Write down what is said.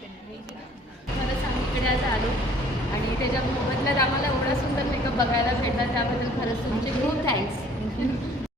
त्यांनी. खरंच आम्ही इकडे आज आलो आणि त्याच्या मोबदल्यात आम्हाला एवढा सुंदर मेकअप बघायला भेटला, त्याबद्दल खरंच तुमचे खूप थँक्स.